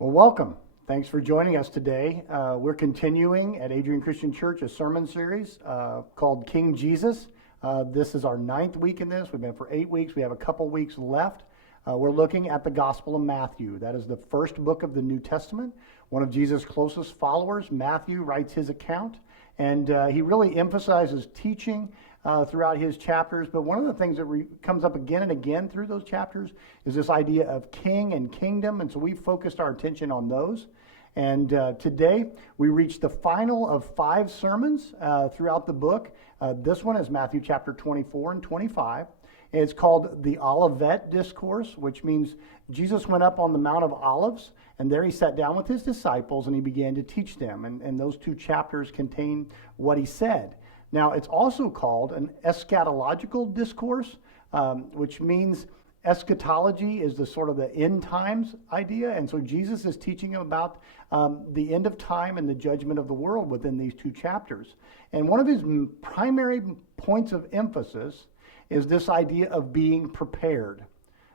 Well, welcome. Thanks for joining us today. We're continuing at Adrian Christian Church a sermon series called King Jesus. This is our 9th week in this. We've been for 8 weeks. We have a couple weeks left. We're looking at the Gospel of Matthew. That is the first book of the New Testament. One of Jesus' closest followers, Matthew, writes his account, and he really emphasizes teaching throughout his chapters. But one of the things that comes up again and again through those chapters is this idea of king and kingdom, and so we focused our attention on those. And today we reach the final of 5 sermons throughout the book. This one is Matthew chapter 24 and 25. It's called the Olivet Discourse, which means Jesus went up on the Mount of Olives, and there he sat down with his disciples and he began to teach them. And those 2 chapters contain what he said. Now, it's also called an eschatological discourse, which means eschatology is the sort of the end times idea. And so Jesus is teaching about the end of time and the judgment of the world within these 2 chapters. And one of his primary points of emphasis is this idea of being prepared.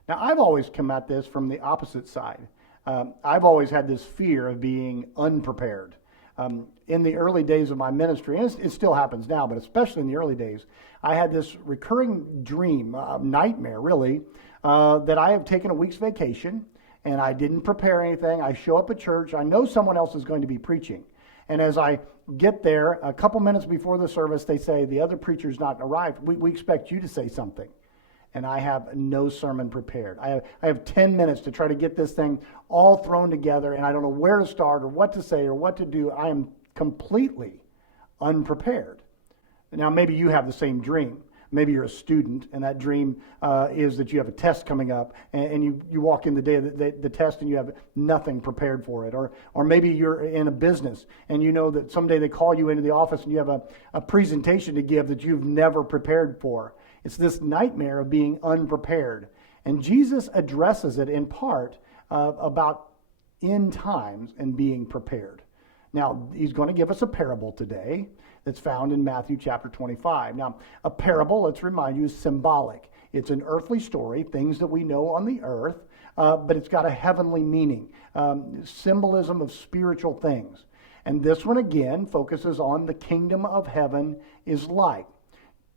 Now, I've always come at this from the opposite side. I've always had this fear of being unprepared. In the early days of my ministry, and it still happens now, but especially in the early days, I had this recurring dream, nightmare really, that I have taken a week's vacation and I didn't prepare anything. I show up at church. I know someone else is going to be preaching. And as I get there, a couple minutes before the service, they say, the other preacher's not arrived. We expect you to say something. And I have no sermon prepared. I have 10 minutes to try to get this thing all thrown together, and I don't know where to start or what to say or what to do. I am completely unprepared. Now, maybe you have the same dream. Maybe you're a student, and that dream is that you have a test coming up, and you walk in the day of the test and you have nothing prepared for it. Or maybe you're in a business, and you know that someday they call you into the office and you have a presentation to give that you've never prepared for. It's this nightmare of being unprepared. And Jesus addresses it in part about end times and being prepared. Now, he's going to give us a parable today that's found in Matthew chapter 25. Now, a parable, let's remind you, is symbolic. It's an earthly story, things that we know on the earth, but it's got a heavenly meaning, symbolism of spiritual things. And this one, again, focuses on the kingdom of heaven is like.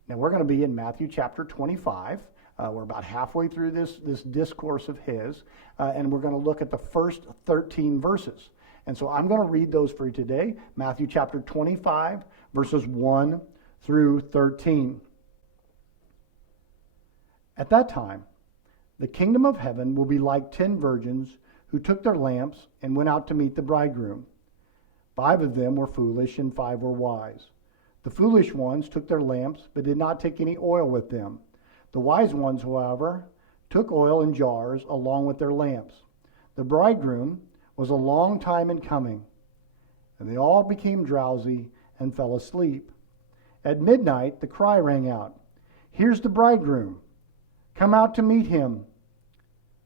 Now, we're going to be in Matthew chapter 25. We're about halfway through this discourse of his, and we're going to look at the first 13 verses. And so I'm going to read those for you today. Matthew chapter 25, verses 1 through 13. At that time, the kingdom of heaven will be like 10 virgins who took their lamps and went out to meet the bridegroom. 5 of them were foolish and 5 were wise. The foolish ones took their lamps, but did not take any oil with them. The wise ones, however, took oil in jars along with their lamps. The bridegroom was a long time in coming, and they all became drowsy and fell asleep. At midnight, the cry rang out, "Here's the bridegroom. Come out to meet him."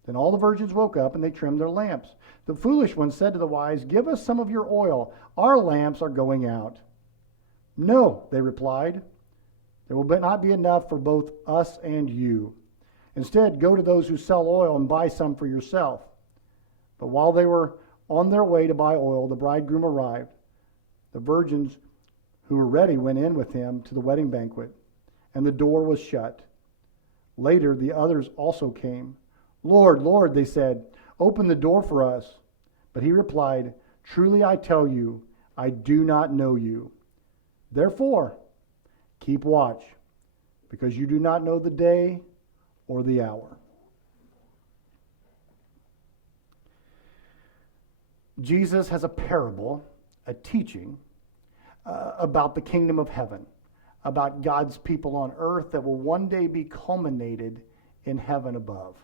Then all the virgins woke up and they trimmed their lamps. The foolish ones said to the wise, "Give us some of your oil. Our lamps are going out." "No," they replied, "there will not be enough for both us and you. Instead, go to those who sell oil and buy some for yourself." But while they were on their way to buy oil, the bridegroom arrived. The virgins who were ready went in with him to the wedding banquet, and the door was shut. Later, the others also came. "Lord, Lord," they said, "open the door for us." But he replied, "Truly I tell you, I do not know you. Therefore, keep watch, because you do not know the day or the hour." Jesus has a parable, a teaching about the kingdom of heaven, about God's people on earth that will one day be culminated in heaven above.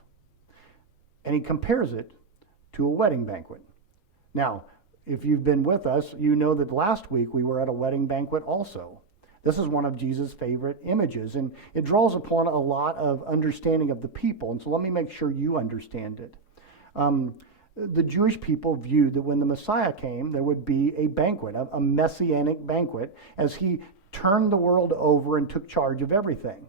And he compares it to a wedding banquet. Now, if you've been with us, you know that last week we were at a wedding banquet also. This is one of Jesus' favorite images, and it draws upon a lot of understanding of the people. And so let me make sure you understand it. The Jewish people viewed that when the Messiah came, there would be a banquet, a messianic banquet, as he turned the world over and took charge of everything.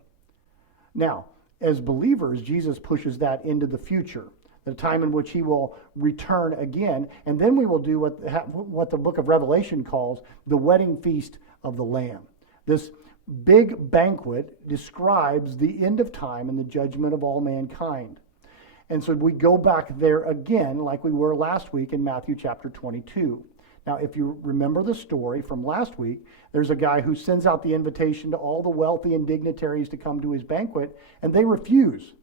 Now, as believers, Jesus pushes that into the future, the time in which he will return again. And then we will do what the book of Revelation calls the wedding feast of the Lamb. This big banquet describes the end of time and the judgment of all mankind. And so we go back there again, like we were last week in Matthew chapter 22. Now, if you remember the story from last week, there's a guy who sends out the invitation to all the wealthy and dignitaries to come to his banquet, and they refuse.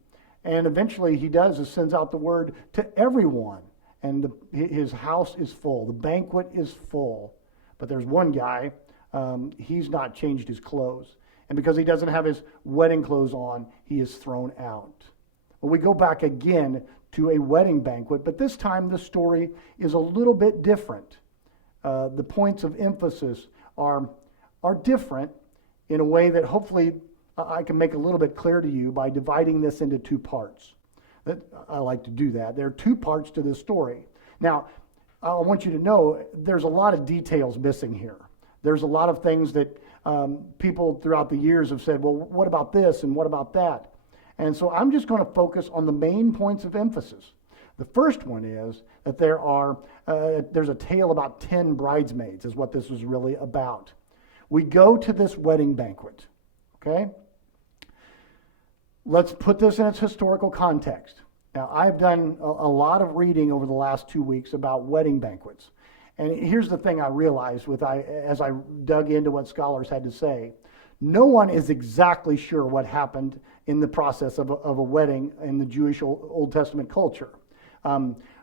And eventually he sends out the word to everyone, and his house is full. The banquet is full. But there's one guy, he's not changed his clothes. And because he doesn't have his wedding clothes on, he is thrown out. Well, we go back again to a wedding banquet, but this time the story is a little bit different. The points of emphasis are different in a way that hopefully I can make a little bit clear to you by dividing this into two parts. I like to do that. There are two parts to this story. Now, I want you to know there's a lot of details missing here. There's a lot of things that people throughout the years have said, well, what about this and what about that? And so I'm just going to focus on the main points of emphasis. The first one is that there's a tale about 10 bridesmaids is what this is really about. We go to this wedding banquet, okay? Let's put this in its historical context. Now, I've done a lot of reading over the last 2 weeks about wedding banquets. And here's the thing I realized as I dug into what scholars had to say. No one is exactly sure what happened in the process of a wedding in the Jewish Old Testament culture.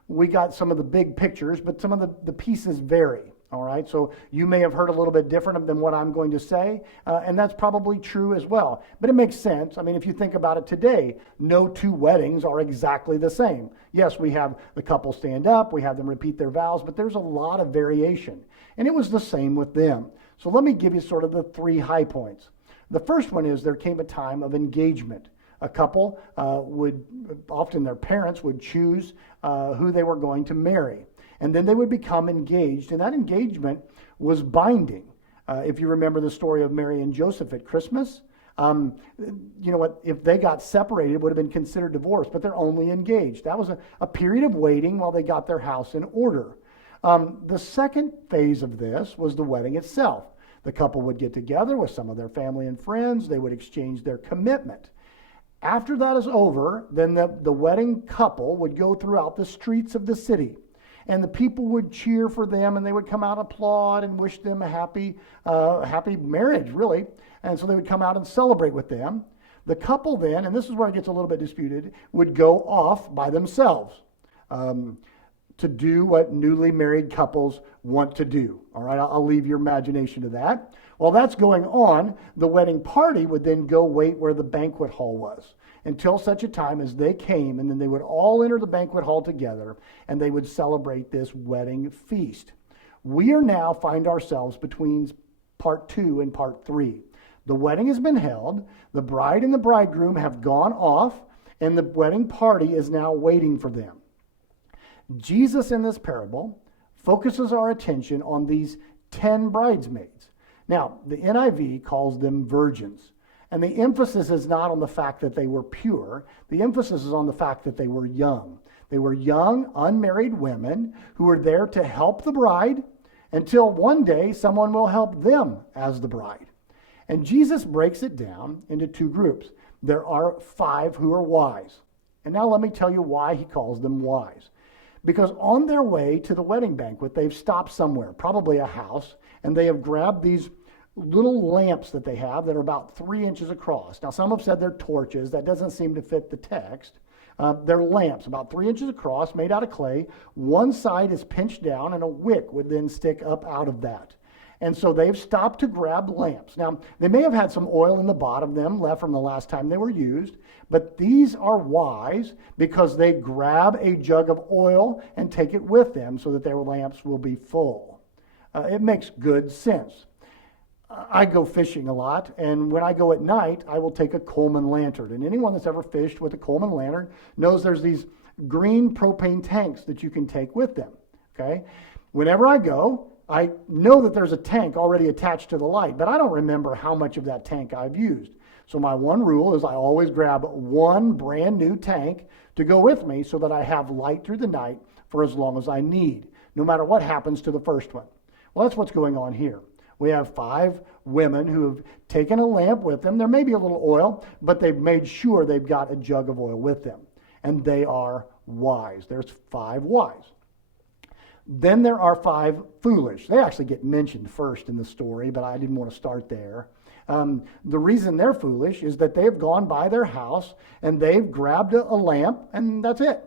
We got some of the big pictures, but some of the pieces vary. All right, so you may have heard a little bit different than what I'm going to say, and that's probably true as well. But it makes sense. I mean, if you think about it today, no two weddings are exactly the same. Yes, we have the couple stand up, we have them repeat their vows, but there's a lot of variation. And it was the same with them. So let me give you sort of the three high points. The first one is there came a time of engagement. A couple often their parents would choose who they were going to marry. And then they would become engaged, and that engagement was binding. If you remember the story of Mary and Joseph at Christmas, you know what? If they got separated, it would have been considered divorce, but they're only engaged. That was a period of waiting while they got their house in order. The second phase of this was the wedding itself. The couple would get together with some of their family and friends. They would exchange their commitment. After that is over, then the wedding couple would go throughout the streets of the city. And the people would cheer for them, and they would come out and applaud and wish them a happy marriage, really. And so they would come out and celebrate with them. The couple then, and this is where it gets a little bit disputed, would go off by themselves to do what newly married couples want to do. All right, I'll leave your imagination to that. While that's going on, the wedding party would then go wait where the banquet hall was until such a time as they came, and then they would all enter the banquet hall together, and they would celebrate this wedding feast. We now find ourselves between part 2 and part 3. The wedding has been held, the bride and the bridegroom have gone off, and the wedding party is now waiting for them. Jesus in this parable focuses our attention on these 10 bridesmaids. Now, the NIV calls them virgins. And the emphasis is not on the fact that they were pure. The emphasis is on the fact that they were young. They were young, unmarried women who were there to help the bride until one day someone will help them as the bride. And Jesus breaks it down into two groups. There are 5 who are wise. And now let me tell you why he calls them wise. Because on their way to the wedding banquet, they've stopped somewhere, probably a house, and they have grabbed these little lamps that they have that are about 3 inches across. Now, some have said they're torches. That doesn't seem to fit the text. They're lamps about 3 inches across, made out of clay. One side is pinched down, and a wick would then stick up out of that. And so they've stopped to grab lamps. Now, they may have had some oil in the bottom of them left from the last time they were used, but these are wise because they grab a jug of oil and take it with them so that their lamps will be full. It makes good sense. I go fishing a lot, and when I go at night, I will take a Coleman lantern. And anyone that's ever fished with a Coleman lantern knows there's these green propane tanks that you can take with them, okay? Whenever I go, I know that there's a tank already attached to the light, but I don't remember how much of that tank I've used. So my one rule is I always grab one brand new tank to go with me so that I have light through the night for as long as I need, no matter what happens to the first one. Well, that's what's going on here. We have 5 women who have taken a lamp with them. There may be a little oil, but they've made sure they've got a jug of oil with them. And they are wise. There's 5 wise. Then there are 5 foolish. They actually get mentioned first in the story, but I didn't want to start there. The reason they're foolish is that they've gone by their house and they've grabbed a lamp, and that's it.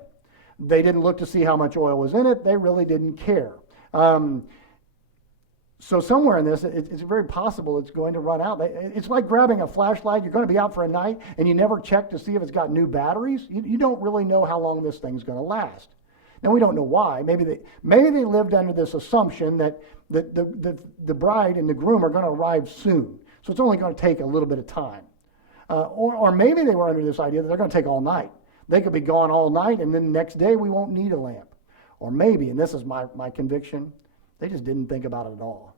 They didn't look to see how much oil was in it. They really didn't care. So somewhere in this, it's very possible it's going to run out. It's like grabbing a flashlight. You're going to be out for a night, and you never check to see if it's got new batteries. You don't really know how long this thing's going to last. Now, we don't know why. Maybe they lived under this assumption that the bride and the groom are going to arrive soon. So it's only going to take a little bit of time. Or maybe they were under this idea that they're going to take all night. They could be gone all night, and then the next day we won't need a lamp. Or maybe, and this is my conviction, they just didn't think about it at all.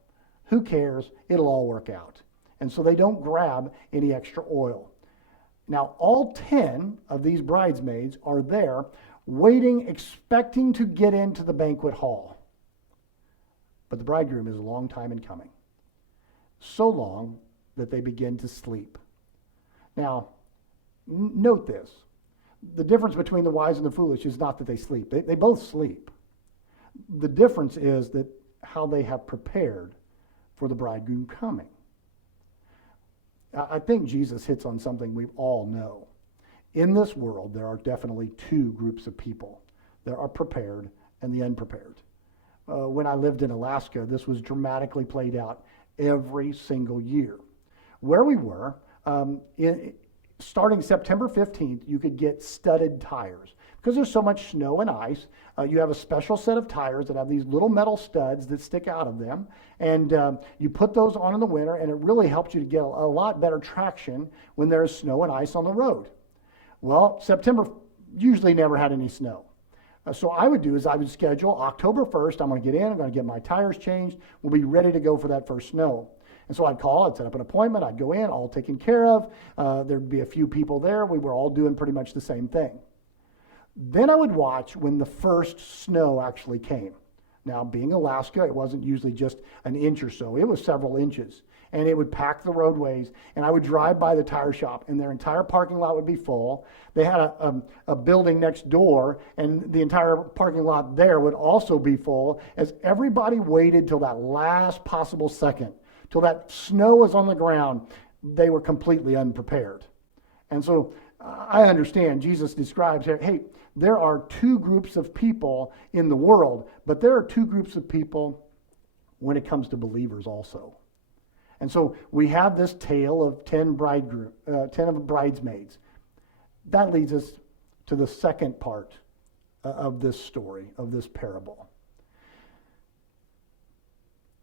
Who cares? It'll all work out. And so they don't grab any extra oil. Now, all 10 of these bridesmaids are there waiting, expecting to get into the banquet hall. But the bridegroom is a long time in coming. So long that they begin to sleep. Now, note this. The difference between the wise and the foolish is not that they sleep. They both sleep. The difference is that how they have prepared for the bridegroom coming. I think Jesus hits on something we all know. In this world, there are definitely 2 groups of people. There are prepared and the unprepared. When I lived in Alaska, this was dramatically played out every single year. Where we were, starting September 15th, you could get studded tires. Because there's so much snow and ice, you have a special set of tires that have these little metal studs that stick out of them, and you put those on in the winter, and it really helps you to get a lot better traction when there's snow and ice on the road. Well, September usually never had any snow. So I would schedule October 1st, I'm going to get in, I'm going to get my tires changed, we'll be ready to go for that first snow. And so I'd call, I'd set up an appointment, I'd go in, all taken care of, there'd be a few people there, we were all doing pretty much the same thing. Then I would watch when the first snow actually came. Now, being Alaska, it wasn't usually just an inch or so. It was several inches. And it would pack the roadways. And I would drive by the tire shop, and their entire parking lot would be full. They had a building next door, and the entire parking lot there would also be full as everybody waited till that last possible second, till that snow was on the ground. They were completely unprepared. And so I understand Jesus describes here, hey, there are 2 groups of people in the world, but there are 2 groups of people when it comes to believers also. And so we have this tale of 10 of bridesmaids. That leads us to the second part of this story, of this parable.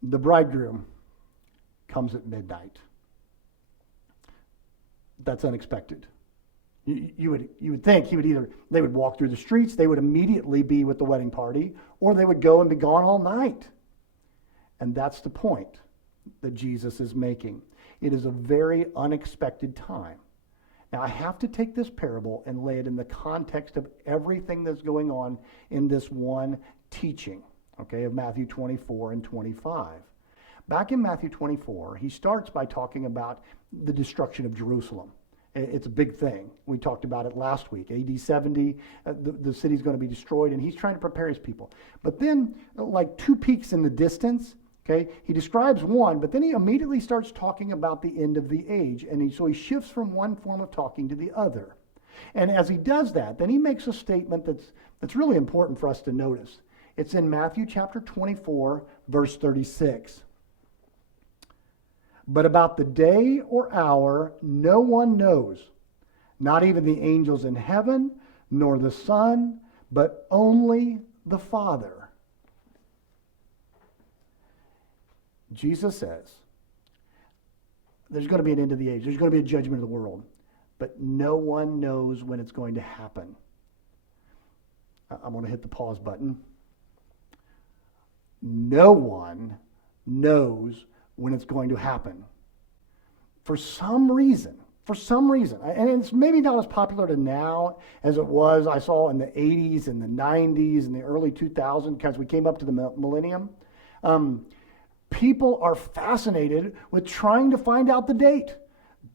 The bridegroom comes at midnight. That's unexpected. You would think they would walk through the streets, they would immediately be with the wedding party, or they would go and be gone all night. And that's the point that Jesus is making. It is a very unexpected time. Now, I have to take this parable and lay it in the context of everything that's going on in this one teaching, okay, of Matthew 24 and 25. Back in Matthew 24, he starts by talking about the destruction of Jerusalem. It's a big thing. We talked about it last week. AD 70, the city's going to be destroyed, and he's trying to prepare his people. But then, like 2 peaks in the distance, okay, he describes one, but then he immediately starts talking about the end of the age. And so he shifts from one form of talking to the other. And as he does that, then he makes a statement that's really important for us to notice. It's in Matthew chapter 24, verse 36. But about the day or hour, no one knows, not even the angels in heaven, nor the Son, but only the Father. Jesus says, there's going to be an end of the age. There's going to be a judgment of the world. But no one knows when it's going to happen. I'm going to hit the pause button. No one knows when it's going to happen. For some reason, for some reason, and it's maybe not as popular to now as it was, I saw in the 80s and the 90s and the early 2000s, because we came up to the millennium. People are fascinated with trying to find out the date.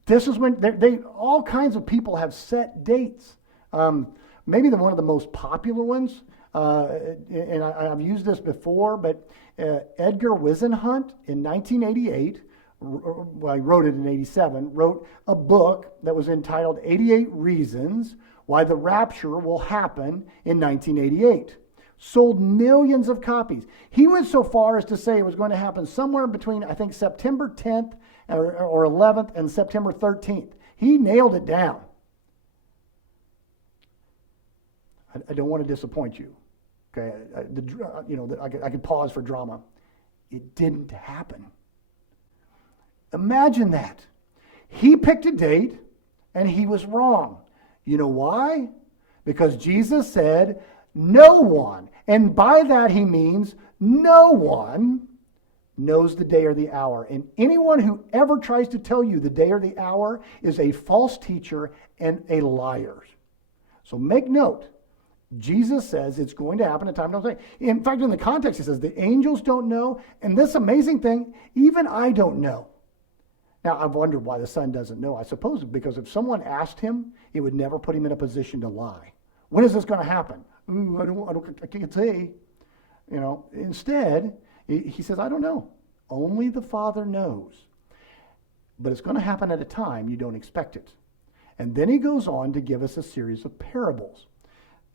This is when all kinds of people have set dates. Maybe one of the most popular ones, and I've used this before, but Edgar Whisenhunt in 1988, well, he wrote it in 87, wrote a book that was entitled 88 Reasons Why the Rapture Will Happen in 1988. Sold millions of copies. He went so far as to say it was going to happen somewhere between, I think, September 10th or 11th and September 13th. He nailed it down. I don't want to disappoint you. Okay, I could pause for drama. It didn't happen. Imagine that. He picked a date and he was wrong. You know why? Because Jesus said, no one, and by that he means no one knows the day or the hour. And anyone who ever tries to tell you the day or the hour is a false teacher and a liar. So make note. Jesus says it's going to happen at time don't say. In fact, in the context, he says the angels don't know, and this amazing thing, even I don't know. Now, I've wondered why the Son doesn't know. I suppose because if someone asked him, it would never put him in a position to lie. When is this going to happen? I can't say. Instead, he says, I don't know. Only the Father knows. But it's going to happen at a time you don't expect it. And then he goes on to give us a series of parables.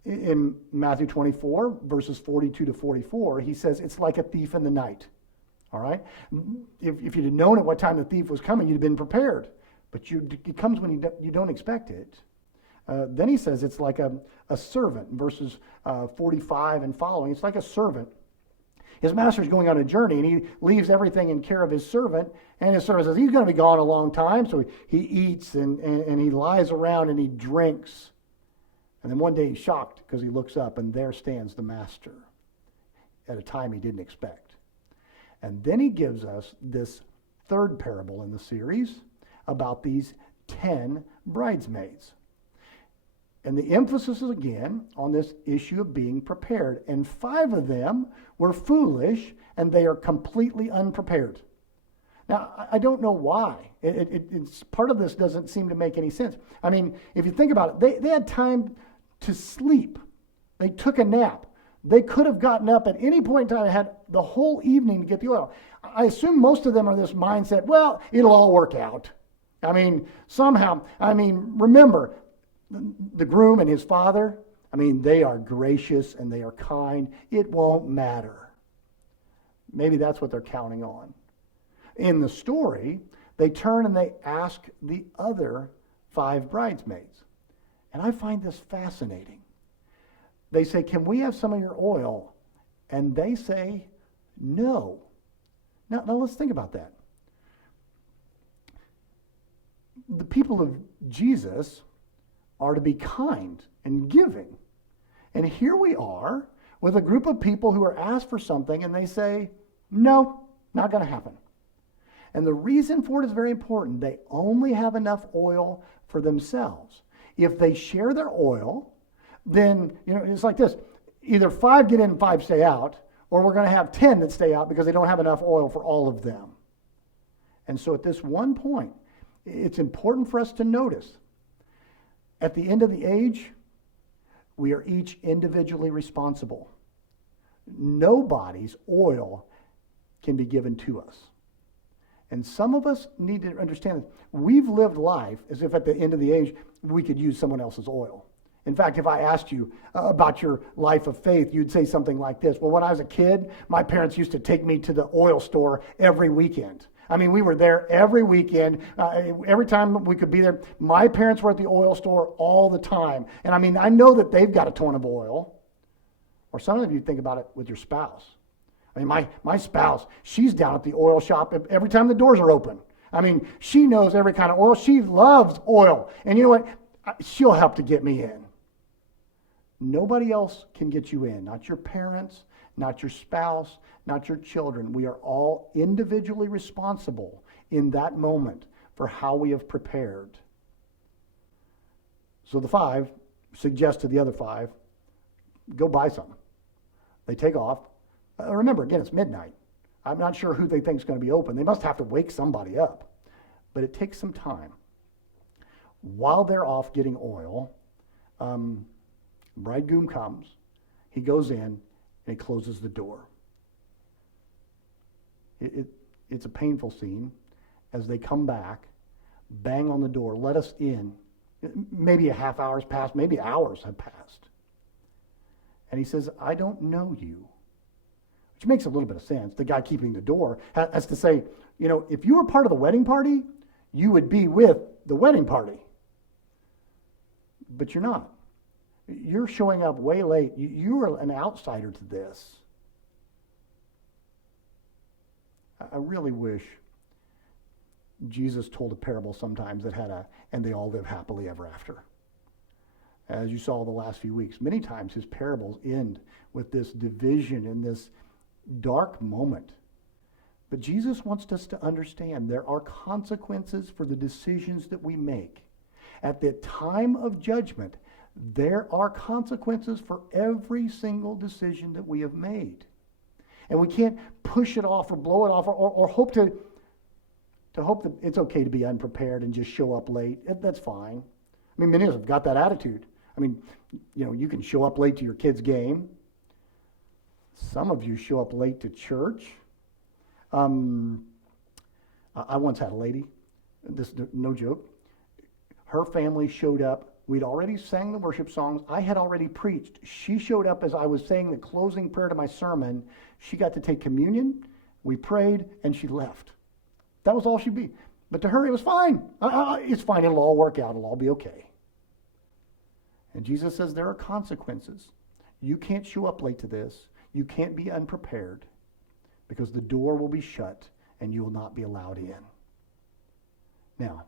In Matthew 24, verses 42 to 44, he says it's like a thief in the night. All right? If you'd have known at what time the thief was coming, you'd have been prepared. But it comes when you don't expect it. Then he says it's like a servant, verses 45 and following. It's like a servant. His master's going on a journey, and he leaves everything in care of his servant. And his servant says he's going to be gone a long time, so he eats and he lies around and he drinks. And then one day he's shocked because he looks up, and there stands the master at a time he didn't expect. And then he gives us this third parable in the series about these 10 bridesmaids. And the emphasis is again on this issue of being prepared. And 5 of them were foolish, and they are completely unprepared. Now, I don't know why. It's part of this doesn't seem to make any sense. I mean, if you think about it, they had time to sleep. They took a nap. They could have gotten up at any point in time and had the whole evening to get the oil. I assume most of them are this mindset, well, it'll all work out. Remember, the groom and his father, they are gracious and they are kind. It won't matter. Maybe that's what they're counting on. In the story, they turn and they ask the other 5 bridesmaids. And I find this fascinating. They say, can we have some of your oil? And they say, no. Now let's think about that. The people of Jesus are to be kind and giving. And here we are with a group of people who are asked for something and they say, no, not going to happen. And the reason for it is very important. They only have enough oil for themselves. If they share their oil, then, it's like this. Either 5 get in and 5 stay out, or we're going to have 10 that stay out because they don't have enough oil for all of them. And so at this one point, it's important for us to notice, at the end of the age, we are each individually responsible. Nobody's oil can be given to us. And some of us need to understand that we've lived life as if at the end of the age, we could use someone else's oil. In fact, if I asked you about your life of faith, you'd say something like this. Well, when I was a kid, my parents used to take me to the oil store every weekend. We were there every weekend. Every time we could be there, my parents were at the oil store all the time. And I know that they've got a ton of oil. Or some of you think about it with your spouse. My spouse, she's down at the oil shop every time the doors are open. She knows every kind of oil. She loves oil. And you know what? She'll help to get me in. Nobody else can get you in. Not your parents, not your spouse, not your children. We are all individually responsible in that moment for how we have prepared. So the 5 suggest to the other 5, go buy some. They take off. Remember, again, it's midnight. I'm not sure who they think is going to be open. They must have to wake somebody up. But it takes some time. While they're off getting oil, bridegroom comes. He goes in and he closes the door. It's a painful scene. As they come back, bang on the door, let us in. Maybe a half hour's passed, maybe hours have passed. And he says, I don't know you. Which makes a little bit of sense. The guy keeping the door has to say, if you were part of the wedding party, you would be with the wedding party. But you're not. You're showing up way late. You are an outsider to this. I really wish Jesus told a parable sometimes that had and they all live happily ever after. As you saw the last few weeks, many times his parables end with this division and this dark moment. But Jesus wants us to understand there are consequences for the decisions that we make. At the time of judgment, there are consequences for every single decision that we have made. And we can't push it off or blow it off or hope to hope that it's okay to be unprepared and just show up late. That's fine. I mean, many of us have got that attitude. I mean, you can show up late to your kid's game. Some of you show up late to church. I once had a lady, this no joke, her family showed up. We'd already sang the worship songs. I had already preached. She showed up as I was saying the closing prayer to my sermon. She got to take communion. We prayed, and she left. That was all she'd be. But to her, it was fine. It's fine. It'll all work out. It'll all be okay. And Jesus says there are consequences. You can't show up late to this. You can't be unprepared because the door will be shut and you will not be allowed in. Now,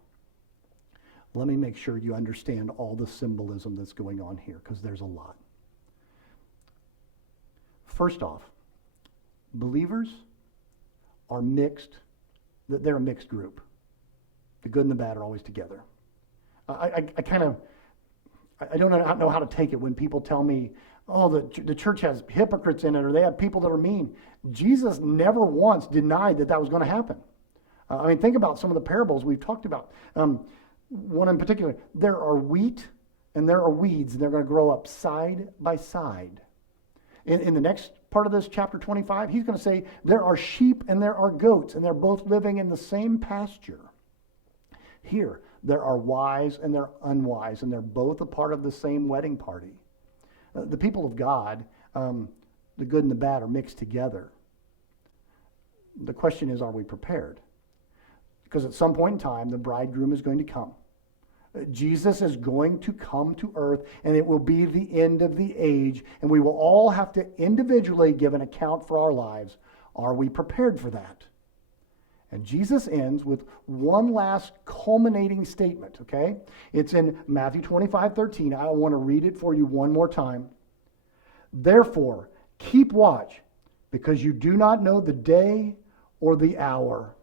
let me make sure you understand all the symbolism that's going on here, because there's a lot. First off, believers are mixed. They're a mixed group. The good and the bad are always together. I don't know how to take it when people tell me, oh, the church has hypocrites in it, or they have people that are mean. Jesus never once denied that was going to happen. Think about some of the parables we've talked about. One in particular, there are wheat and there are weeds, and they're going to grow up side by side. In the next part of this, chapter 25, he's going to say there are sheep and there are goats, and they're both living in the same pasture. Here, there are wise and there are unwise, and they're both a part of the same wedding party. The people of God, the good and the bad, are mixed together. The question is, are we prepared? Because at some point in time, the bridegroom is going to come. Jesus is going to come to earth, and it will be the end of the age, and we will all have to individually give an account for our lives. Are we prepared for that? And Jesus ends with one last culminating statement, okay? It's in Matthew 25:13. I want to read it for you one more time. Therefore, keep watch, because you do not know the day or the hour.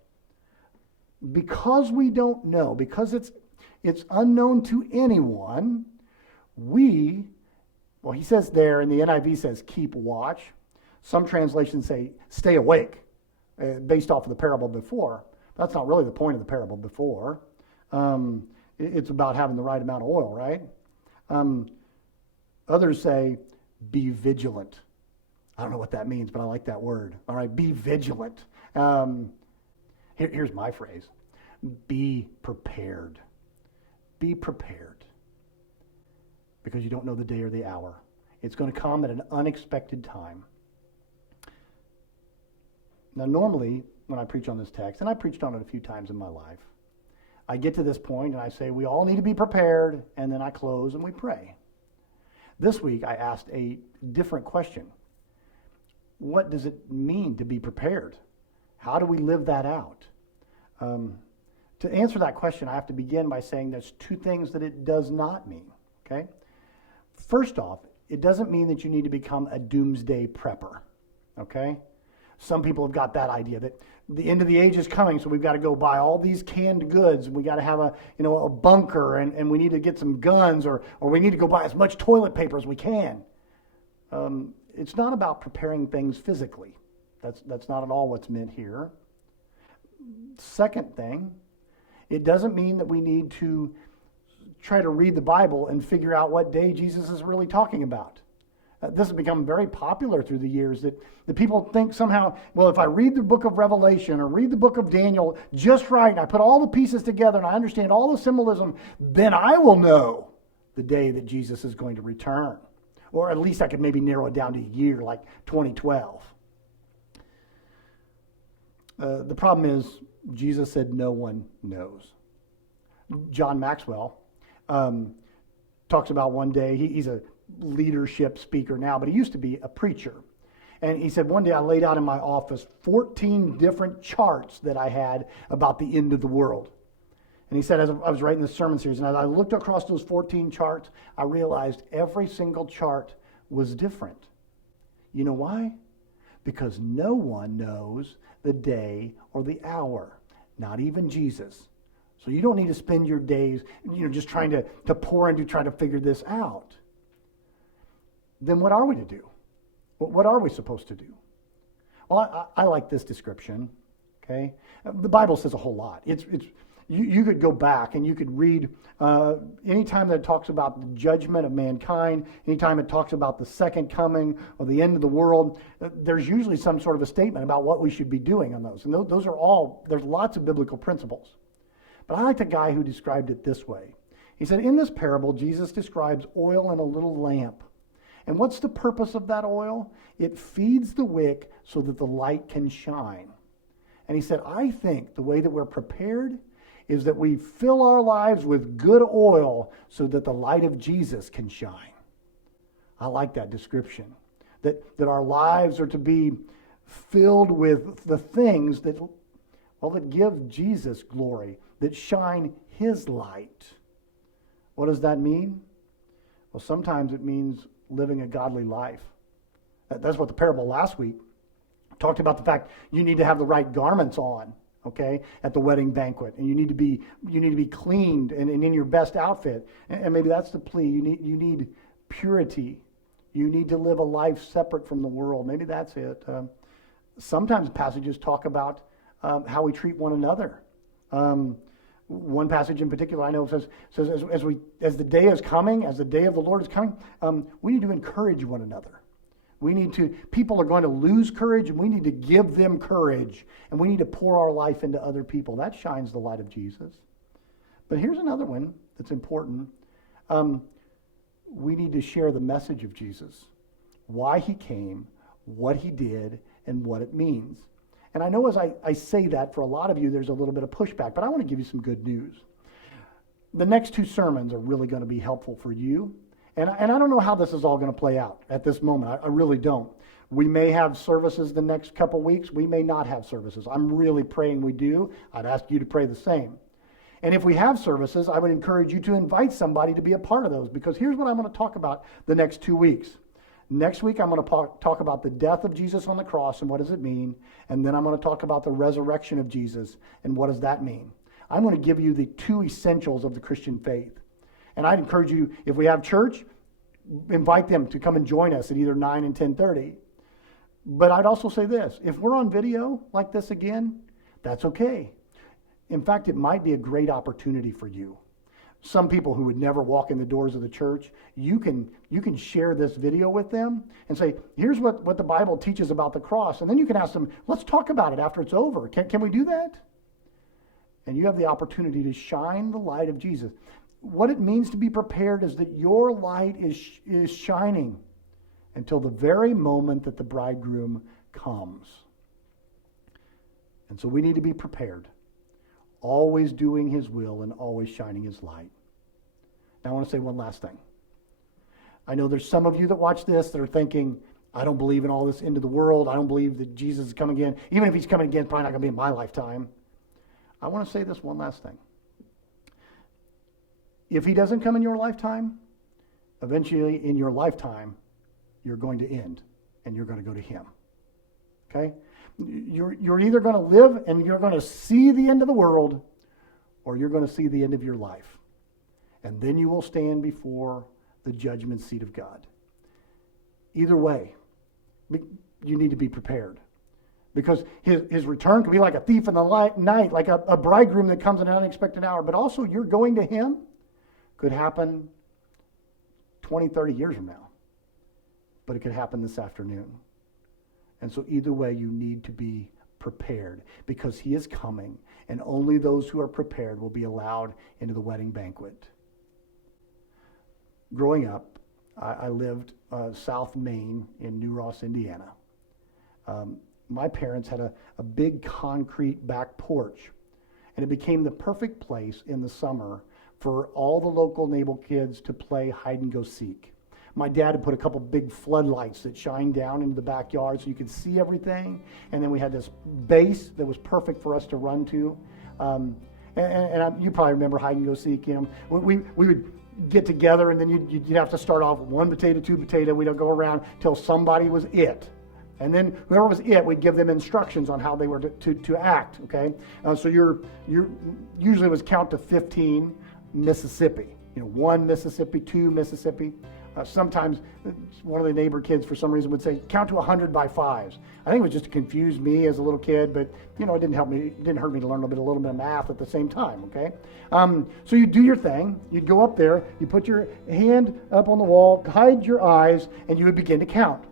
Because we don't know, because it's unknown to anyone, he says there, and the NIV says keep watch. Some translations say stay awake, based off of the parable before. That's not really the point of the parable before. It's about having the right amount of oil, right? Others say be vigilant. I don't know what that means, but I like that word. All right, be vigilant. Here's my phrase. Be prepared. Be prepared. Because you don't know the day or the hour. It's going to come at an unexpected time. Now, normally, when I preach on this text, and I preached on it a few times in my life, I get to this point and I say, we all need to be prepared, and then I close and we pray. This week, I asked a different question. What does it mean to be prepared? How do we live that out? To answer that question, I have to begin by saying there's two things that it does not mean, okay? First off, it doesn't mean that you need to become a doomsday prepper, okay? Some people have got that idea that the end of the age is coming, so we've got to go buy all these canned goods. We got to have a bunker, and we need to get some guns, or we need to go buy as much toilet paper as we can. It's not about preparing things physically. That's not at all what's meant here. Second thing, it doesn't mean that we need to try to read the Bible and figure out what day Jesus is really talking about. This has become very popular through the years that the people think somehow, well, if I read the book of Revelation or read the book of Daniel just right, and I put all the pieces together and I understand all the symbolism, then I will know the day that Jesus is going to return. Or at least I could maybe narrow it down to a year, like 2012. The problem is, Jesus said no one knows. John Maxwell talks about one day, he's a leadership speaker now, but he used to be a preacher. And he said, one day I laid out in my office 14 different charts that I had about the end of the world. And he said, as I was writing this sermon series, and as I looked across those 14 charts, I realized every single chart was different. You know why? Because no one knows the day or the hour, not even Jesus. So you don't need to spend your days, just trying to pour into trying to figure this out. Then what are we to do? What are we supposed to do? Well, I like this description. Okay, the Bible says a whole lot. You could go back and you could read anytime that it talks about the judgment of mankind, anytime it talks about the second coming or the end of the world, there's usually some sort of a statement about what we should be doing on those. And those are all, there's lots of biblical principles. But I like the guy who described it this way. He said, in this parable, Jesus describes oil in a little lamp. And what's the purpose of that oil? It feeds the wick so that the light can shine. And he said, I think the way that we're prepared is that we fill our lives with good oil so that the light of Jesus can shine. I like that description. That our lives are to be filled with the things that give Jesus glory, that shine his light. What does that mean? Well, sometimes it means living a godly life. That's what the parable last week talked about, the fact you need to have the right garments on, okay, at the wedding banquet, and you need to be cleaned and in your best outfit. And maybe that's the plea. You need purity. You need to live a life separate from the world. Maybe that's it. Sometimes passages talk about how we treat one another. One passage in particular I know says as the day is coming, as the day of the Lord is coming, we need to encourage one another. People are going to lose courage, and we need to give them courage, and we need to pour our life into other people. That shines the light of Jesus. But here's another one that's important. We need to share the message of Jesus, why he came, what he did, and what it means. And I know as I say that, for a lot of you, there's a little bit of pushback, but I want to give you some good news. The next two sermons are really going to be helpful for you. And I don't know how this is all going to play out at this moment. I really don't. We may have services the next couple weeks. We may not have services. I'm really praying we do. I'd ask you to pray the same. And if we have services, I would encourage you to invite somebody to be a part of those, because here's what I'm going to talk about the next 2 weeks. Next week, I'm going to talk about the death of Jesus on the cross and what does it mean. And then I'm going to talk about the resurrection of Jesus and what does that mean. I'm going to give you the two essentials of the Christian faith. And I'd encourage you, if we have church, invite them to come and join us at either 9 and 10:30. But I'd also say this, if we're on video like this again, that's okay. In fact, it might be a great opportunity for you. Some people who would never walk in the doors of the church, you can share this video with them and say, here's what the Bible teaches about the cross. And then you can ask them, let's talk about it after it's over. Can we do that? And you have the opportunity to shine the light of Jesus. What it means to be prepared is that your light is shining until the very moment that the bridegroom comes. And so we need to be prepared, always doing his will and always shining his light. Now I want to say one last thing. I know there's some of you that watch this that are thinking, I don't believe in all this end of the world. I don't believe that Jesus is coming again. Even if he's coming again, it's probably not going to be in my lifetime. I want to say this one last thing. If he doesn't come in your lifetime, eventually in your lifetime, you're going to end and you're going to go to him. Okay? You're either going to live and you're going to see the end of the world, or you're going to see the end of your life. And then you will stand before the judgment seat of God. Either way, you need to be prepared. Because his return could be like a thief in the night, like a bridegroom that comes in an unexpected hour. But also, you're going to him could happen 20, 30 years from now. But it could happen this afternoon. And so either way, you need to be prepared, because he is coming, and only those who are prepared will be allowed into the wedding banquet. Growing up, I lived South Maine in New Ross, Indiana. My parents had a big concrete back porch, and it became the perfect place in the summer for all the local neighbor kids to play hide and go seek. My dad had put a couple big floodlights that shined down into the backyard so you could see everything, and then we had this base that was perfect for us to run to. You probably remember hide and go seek. We would get together, and then you'd have to start off with one potato, two potato. We'd go around till somebody was it. And then whoever was it, we'd give them instructions on how they were to act, okay? So you're usually it was count to 15 Mississippi. 1 Mississippi, 2 Mississippi. Sometimes one of the neighbor kids, for some reason, would say, count to 100 by fives. I think it was just to confuse me as a little kid, but, it didn't hurt me to learn a little bit of math at the same time, okay? So you do your thing. You'd go up there, you put your hand up on the wall, hide your eyes, and you would begin to count.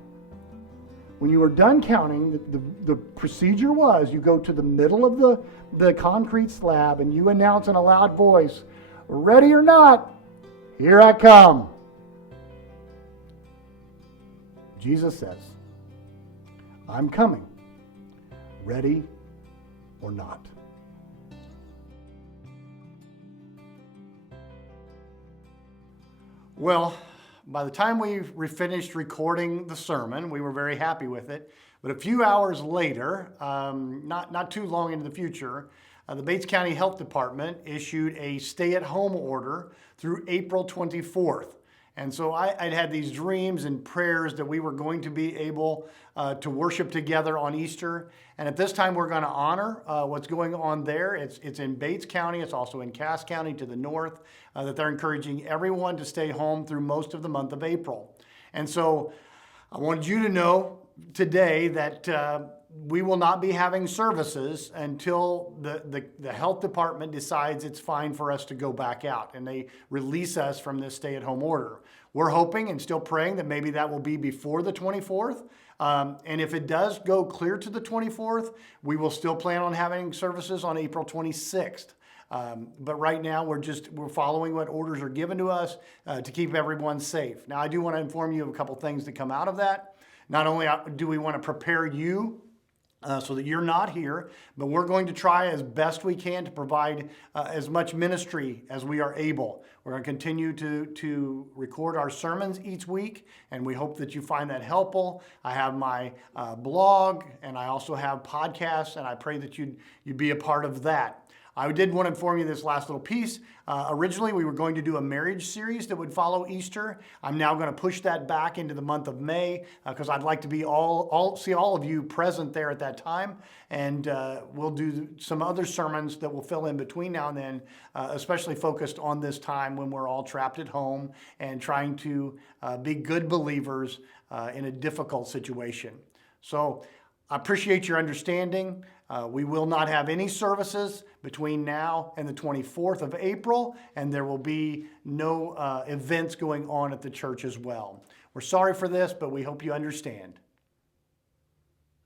When you were done counting, the procedure was you go to the middle of the concrete slab and you announce in a loud voice, ready or not, here I come. Jesus says, I'm coming, ready or not. Well, by the time we finished recording the sermon, we were very happy with it. But a few hours later, not too long into the future, the Bates County Health Department issued a stay-at-home order through April 24th. And so I'd had these dreams and prayers that we were going to be able to worship together on Easter. And at this time, we're going to honor what's going on there. It's in Bates County. It's also in Cass County to the north, that they're encouraging everyone to stay home through most of the month of April. And so I wanted you to know today that we will not be having services until the health department decides it's fine for us to go back out and they release us from this stay-at-home order. We're hoping and still praying that maybe that will be before the 24th. And if it does go clear to the 24th, we will still plan on having services on April 26th. But right now we're following what orders are given to us to keep everyone safe. Now I do want to inform you of a couple things that come out of that. Not only do we want to prepare you so that you're not here, but we're going to try as best we can to provide as much ministry as we are able. We're going to continue to record our sermons each week, and we hope that you find that helpful. I have my blog, and I also have podcasts, and I pray that you'd be a part of that. I did want to inform you this last little piece. Originally, we were going to do a marriage series that would follow Easter. I'm now going to push that back into the month of May because I'd like to be see all of you present there at that time. And we'll do some other sermons that will fill in between now and then, especially focused on this time when we're all trapped at home and trying to be good believers in a difficult situation. So I appreciate your understanding. We will not have any services between now and the 24th of April, and there will be no events going on at the church as well. We're sorry for this, but we hope you understand.